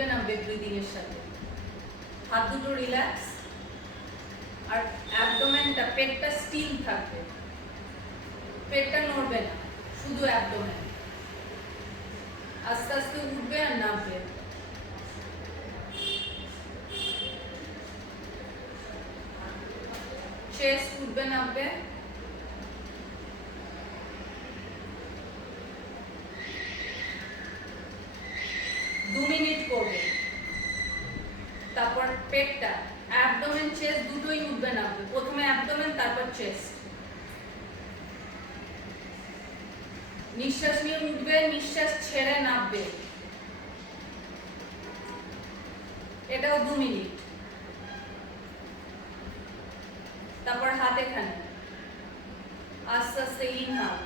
উঠবে নামবে ব্রিদিং এর সাথে। হাত দুটো রিল্যাক্স, আর অ্যাবডোমেনটা, পেটটা স্টিল থাকবে, পেটটা নড়বে না, শুধু অ্যাবডোমেন। আস্তে আস্তে উঠবে আর নামবে। চেস্ট উঠবে নামবে। করবে। তারপর পেটটা, অ্যাবডোমেন চেস্ট দুটোই উঠবে নামবে। প্রথমে অ্যাবডোমেন, তারপর চেস্ট। নিঃশ্বাস নিয়ে উঠবে, নিঃশ্বাস ছেড়ে নামবে। এটাও 2 মিনিট। তারপর হাত এখানে, আস্তে আস্তে ইনহাল,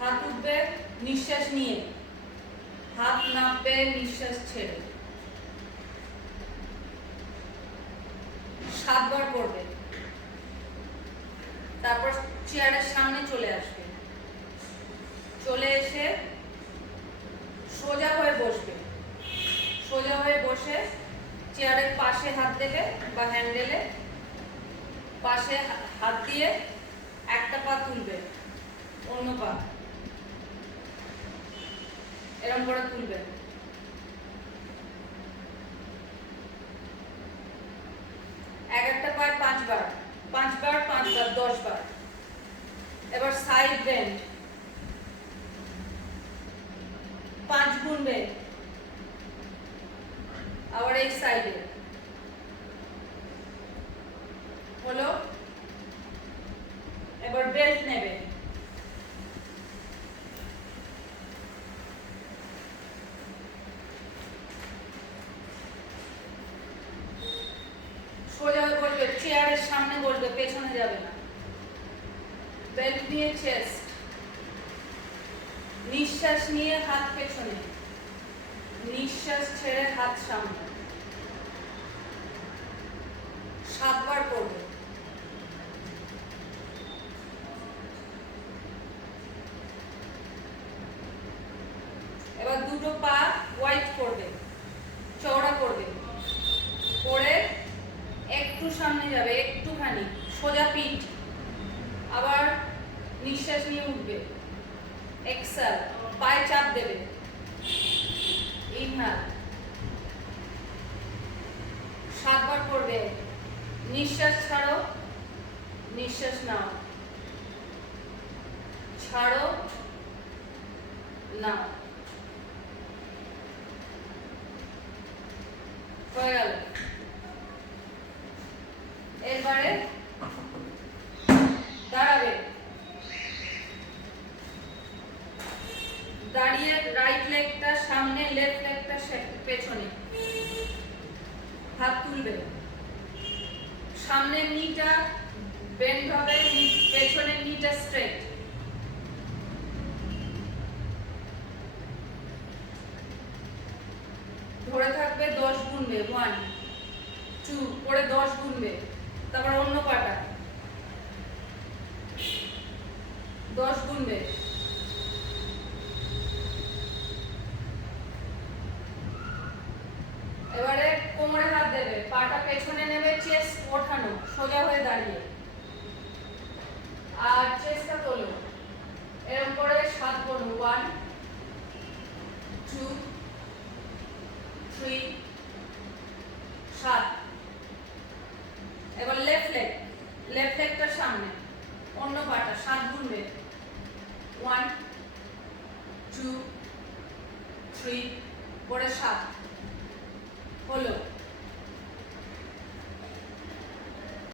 হাত উঠবে নিঃশ্বাস নিয়ে, হাত নামবে নিঃশ্বাস ছেড়ে। 7 বার করবে। তারপর চেয়ারের সামনে চলে আসবে, চলে এসে সোজা হয়ে বসবে। সোজা হয়ে বসে চেয়ারের পাশে হাত দেবে বা হ্যান্ডেলে পাশে হাত দিয়ে একটা পা তুলবে, অন্য পা এরকম করে তুলবে। একটা পায়ে 5 বার, 5 বার 5 বার 10 বার। এবার সাইড বেন্ড, 5 গুনবে, আবার এই সাইডে হলো। এবার বেল্ট নেবে, সোজা হয়ে বসবে, চেয়ারের সামনে বসবে, পেছনে যাবে না। বেল্ট নিয়ে চেস্ট, নিঃশ্বাস নিয়ে হাত পেছনে, নিঃশ্বাস ছেড়ে হাত সামনে। 7 বার করবে। এবার দুটো পা ওয়াইড করবে, চওড়া করবে, করে একটু সামনে যাবে, একটুখানি সোজা পিঠ। আবার নিঃশ্বাস নিয়ে উঠবে, এক্সহাল, পায়ে চাপ দেবে, ইনহাল। 7 বার করবে। নিঃশ্বাস ছাড়ো, নিঃশ্বাস নাও, ছাড়ো, নাও। হয়ে গেল। এবারে দাঁড়াবে, দাঁড়িয়ে রাইট লেগটা সামনে, লেফট লেগটা পেছনে, হাত তুলবে, সামনের নিটা বেন্ড হবে, পেছনের নিটা স্ট্রেট। ধরে থাকবে, 10 গুনবে, 1 2 করে 10 গুনবে। তারপর অন্য পাটা 10 গুনবে। এবারে কোমরে হাত দেবে, পাটা পেছনে নেবে, চেস্ট ওঠানো, সোজা হয়ে দাঁড়িয়ে, আর চেস্টটা তোলো। এরকম করে 7 গুনবো, 1 2 3 7। এবার লেফট লেগটা সামনে, অন্য পাটা 7 গুনবে, 1 2 3 করে 7 হলো।